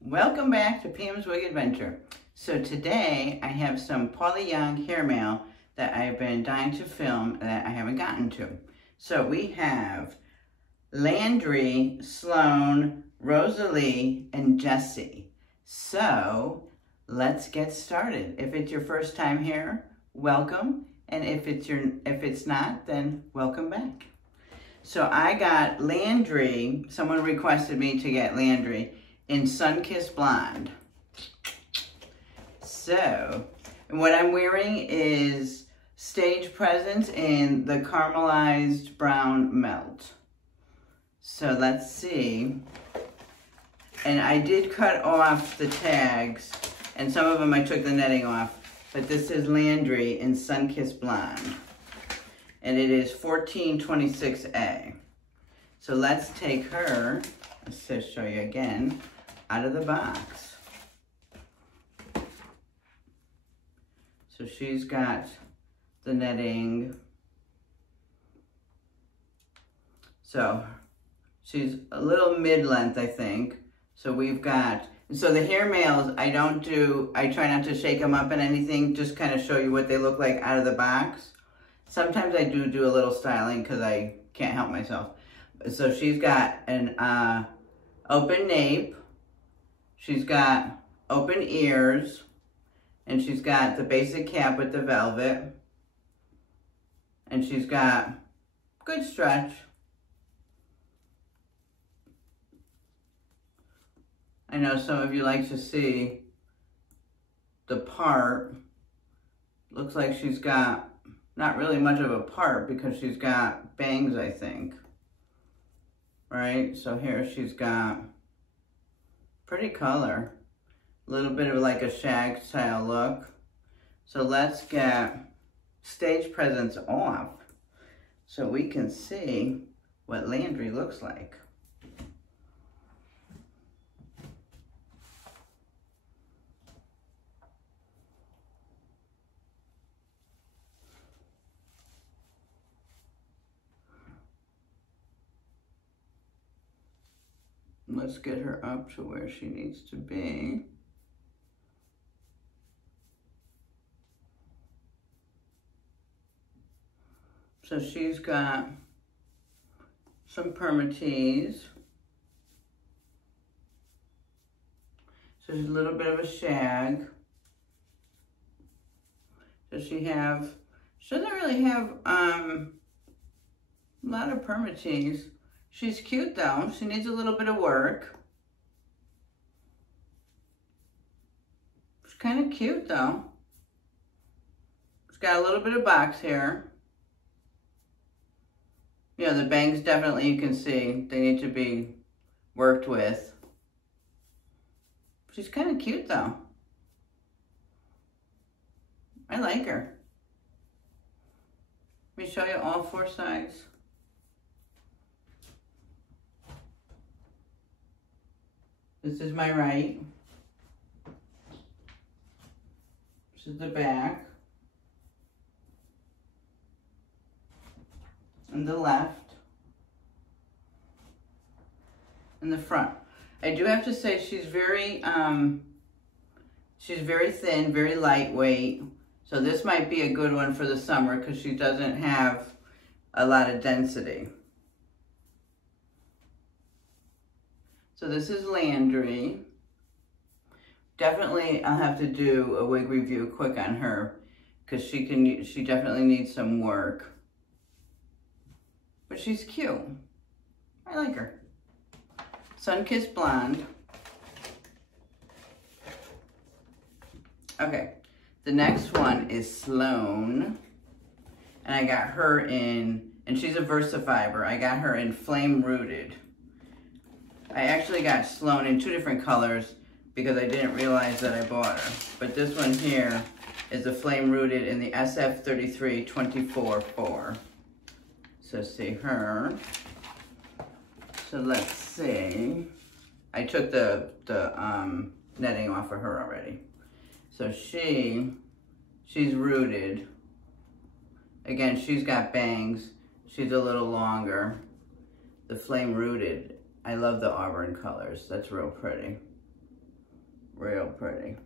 Welcome back to Pam's Wig Adventure. So today I have some Paula Young hair mail that I've been dying to film that I haven't gotten to. So we have Landry, Sloane, Rosalie, and Jessie. So let's get started. If it's your first time here, welcome. And if it's not, then welcome back. So I got Landry, someone requested me to get Landry in Sunkissed Blonde. So, what I'm wearing is Stage Presence in the Caramelized Brown Melt. So let's see. And I did cut off the tags, and some of them I took the netting off, but this is Landry in Sunkissed Blonde. And it is 1426A. So let's take her, let's just show you again, out of the box. So she's got the netting. So she's a little mid-length, I think. So we've got, so the hair mails, I try not to shake them up in anything, just kind of show you what they look like out of the box. Sometimes I do a little styling because I can't help myself. So she's got an open nape. She's got open ears, and she's got the basic cap with the velvet, and she's got good stretch. I know some of you like to see the part. Looks like she's got not really much of a part because she's got bangs, I think. Right, so here she's got pretty color, a little bit of like a shag style look. So let's get Stage Presence off so we can see what Landry looks like. Let's get her up to where she needs to be. So she's got some permatease. So there's a little bit of a shag. Does she have, she doesn't really have a lot of permatease. She's cute though. She needs a little bit of work. She's kind of cute though. She's got a little bit of box hair. Yeah, the bangs definitely you can see. They need to be worked with. She's kind of cute though. I like her. Let me show you all four sides. This is my right. This is the back. And the left. And the front. I do have to say she's very thin, very lightweight. So this might be a good one for the summer because she doesn't have a lot of density. So this is Landry. Definitely I'll have to do a wig review quick on her because she definitely needs some work. But she's cute. I like her. Sunkissed Blonde. Okay, the next one is Sloane. And I got her in, and she's a VersaFiber. I got her in Flame Rooted. I actually got Sloane in two different colors because I didn't realize that I bought her. But this one here is the flame rooted in the SF33 24-4. So see her. So let's see. I took the netting off of her already. So she's rooted. Again, she's got bangs. She's a little longer. The flame rooted. I love the auburn colors. That's real pretty. Real pretty.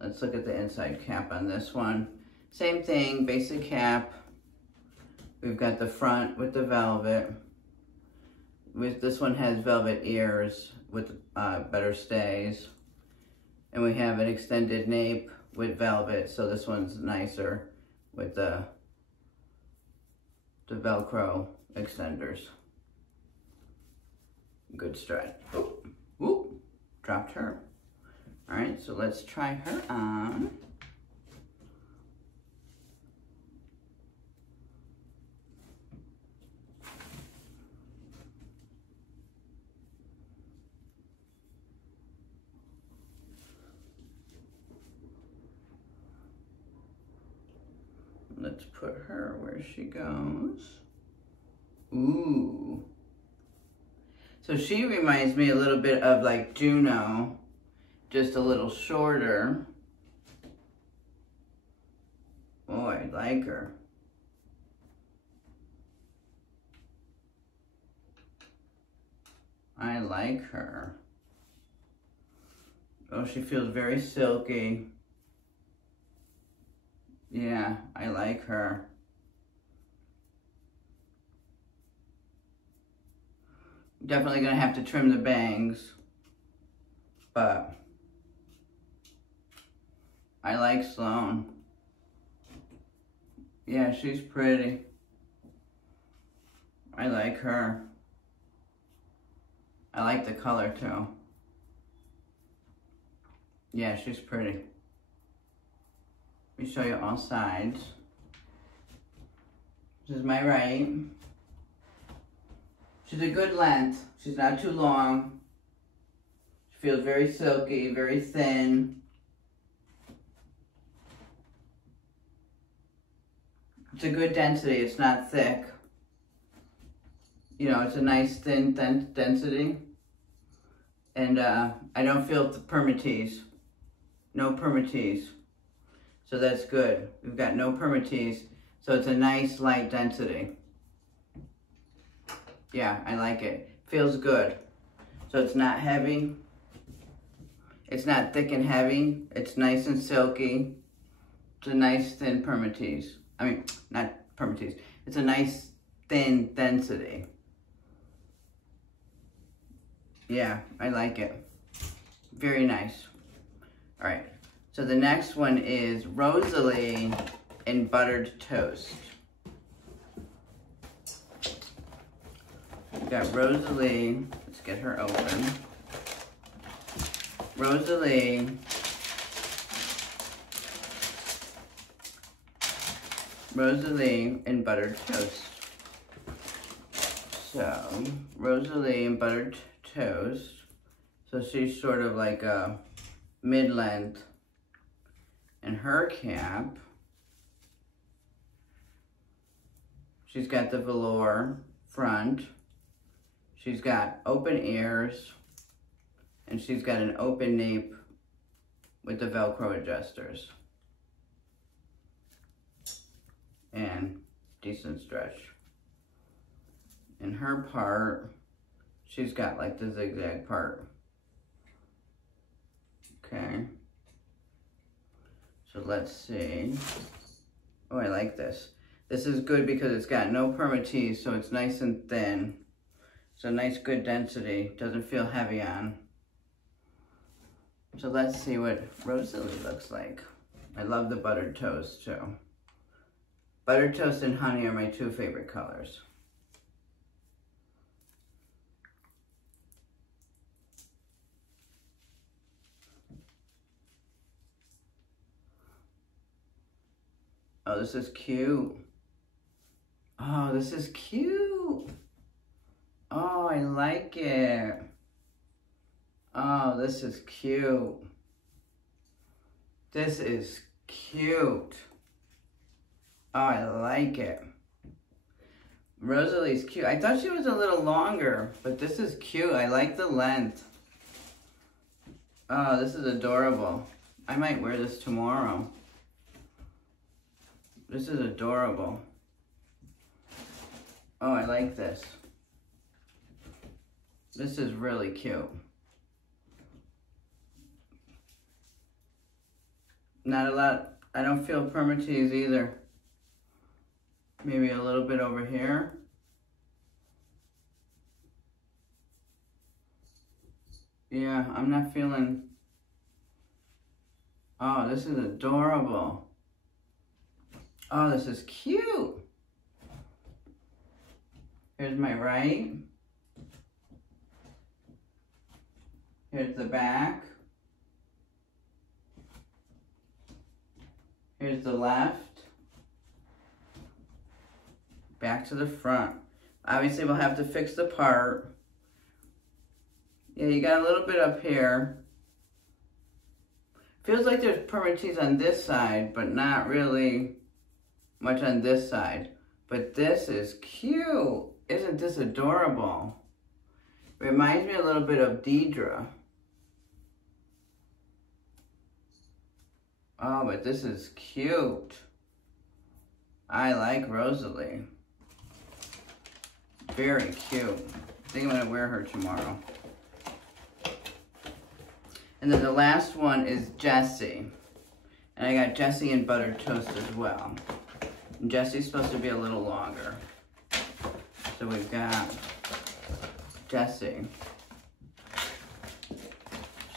Let's look at the inside cap on this one. Same thing, basic cap. We've got the front with the velvet. This one has velvet ears with better stays. And we have an extended nape with velvet, so this one's nicer with the Velcro extenders. Good strut. Oh, whoop, dropped her. All right, so let's try her on. Let's put her where she goes. Ooh. So she reminds me a little bit of like Juno, just a little shorter. Oh, I like her. I like her. Oh, she feels very silky. Yeah, I like her. Definitely gonna have to trim the bangs, but I like Sloane. Yeah, she's pretty. I like her. I like the color too. Yeah, she's pretty. Let me show you all sides. This is my right. She's a good length. She's not too long. She feels very silky, very thin. It's a good density. It's not thick. You know, it's a nice thin density. And I don't feel the permatease. No permatease. So that's good. We've got no permatease. So it's a nice light density. Yeah, I like it. Feels good. So it's not heavy. It's not thick and heavy. It's nice and silky. It's a nice thin permatease. I mean, not permatease. It's a nice thin density. Yeah, I like it. Very nice. All right. So the next one is Rosalie in buttered toast. We've got Rosalie. Let's get her open. Rosalie. Rosalie in buttered toast. So, Rosalie in buttered toast. So she's sort of like a mid-length. And her cap, she's got the velour front. She's got open ears. And she's got an open nape with the Velcro adjusters. And decent stretch. In her part, she's got like the zigzag part. Okay. So let's see. Oh, I like this. This is good because it's got no permatease, so it's nice and thin. It's a nice, good density. Doesn't feel heavy on. So let's see what Rosalie looks like. I love the buttered toast too. Buttered toast and honey are my two favorite colors. Oh, this is cute. Oh, this is cute. Oh, I like it. Oh, this is cute. This is cute. Oh, I like it. Rosalie's cute. I thought she was a little longer, but this is cute. I like the length. Oh, this is adorable. I might wear this tomorrow. This is adorable. Oh, I like this. This is really cute. Not a lot. I don't feel permatease either. Maybe a little bit over here. Yeah, I'm not feeling... Oh, this is adorable. Oh, this is cute. Here's my right. Here's the back. Here's the left. Back to the front. Obviously, we'll have to fix the part. Yeah, you got a little bit up here. Feels like there's permatease on this side, but not really much on this side. But this is cute. Isn't this adorable? Reminds me a little bit of Deidre. Oh, but this is cute. I like Rosalie. Very cute. I think I'm gonna wear her tomorrow. And then the last one is Jessie. And I got Jessie in buttered toast as well. And Jessie's supposed to be a little longer. So we've got Jessie.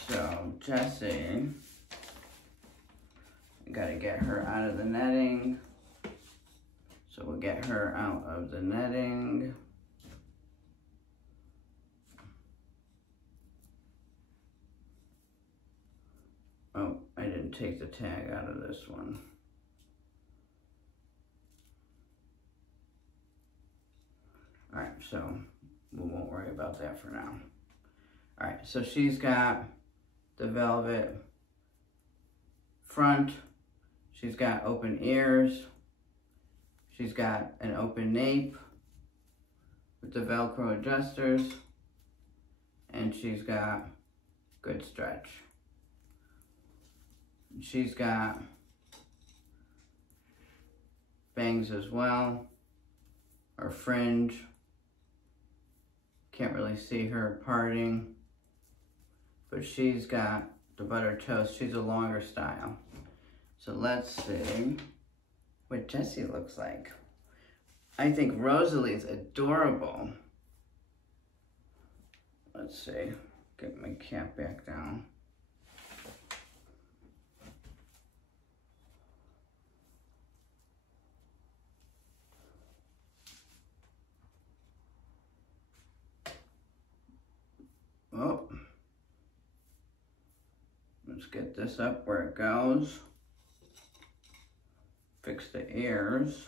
So Jessie, we gotta get her out of the netting. So we'll get her out of the netting. Oh, I didn't take the tag out of this one. All right, so we won't worry about that for now. All right, so she's got the velvet front. She's got open ears. She's got an open nape with the Velcro adjusters. And she's got good stretch. She's got bangs as well, or fringe. Can't really see her parting, but she's got the buttered toast. She's a longer style. So let's see what Jessie looks like. I think Rosalie's adorable. Let's see, get my cap back down. Oh, let's get this up where it goes. Fix the ears.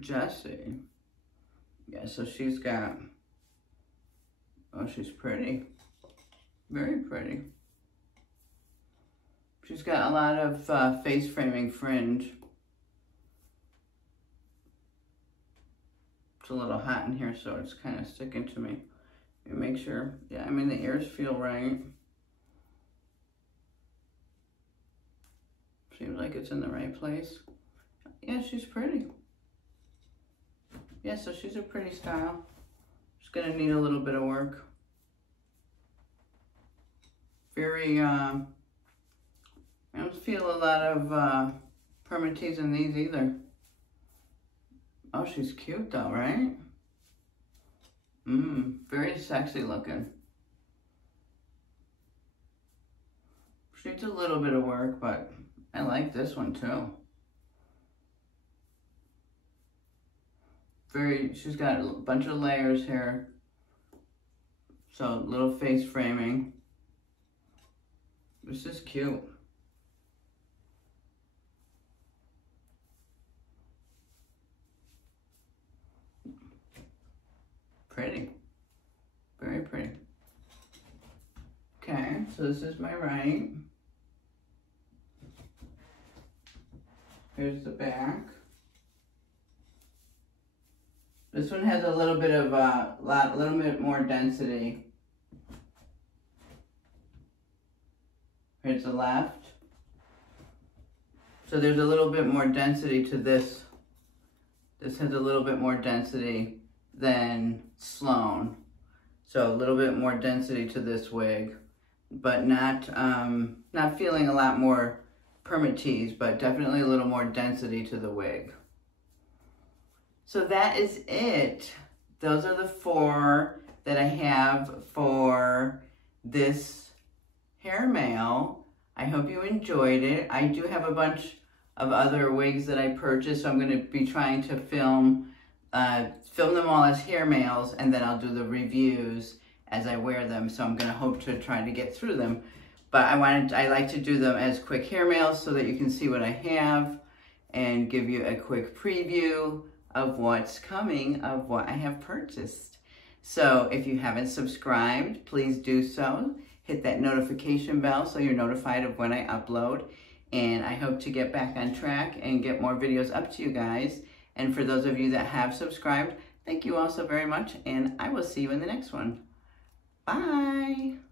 Jessie. Yeah, so she's got, oh, she's pretty. Very pretty. She's got a lot of face framing fringe. It's a little hot in here, so it's kind of sticking to me. And make sure, yeah, I mean, the ears feel right. Seems like it's in the right place. Yeah, she's pretty. Yeah, so she's a pretty style. She's gonna need a little bit of work. Very, I don't feel a lot of permatease in these either. Oh, she's cute though, right? Very sexy looking. She needs a little bit of work, but I like this one too. She's got a bunch of layers here. So little face framing. This is cute. So this is my right. Here's the back. This one has a little bit of little bit more density. Here's the left. So there's a little bit more density to this. This has a little bit more density than Sloan. So a little bit more density to this wig, but not feeling a lot more permatease, but definitely a little more density to the wig. So that is it. Those are the 4 that I have for this hair mail. I hope you enjoyed it. I do have a bunch of other wigs that I purchased, so I'm going to be trying to film them all as hair mails, and then I'll do the reviews as I wear them. So I'm going to hope to try to get through them. But I like to do them as quick hair mails so that you can see what I have and give you a quick preview of what's coming, of what I have purchased. So if you haven't subscribed, please do so. Hit that notification bell so you're notified of when I upload. And I hope to get back on track and get more videos up to you guys. And for those of you that have subscribed, thank you all so very much. And I will see you in the next one. Bye.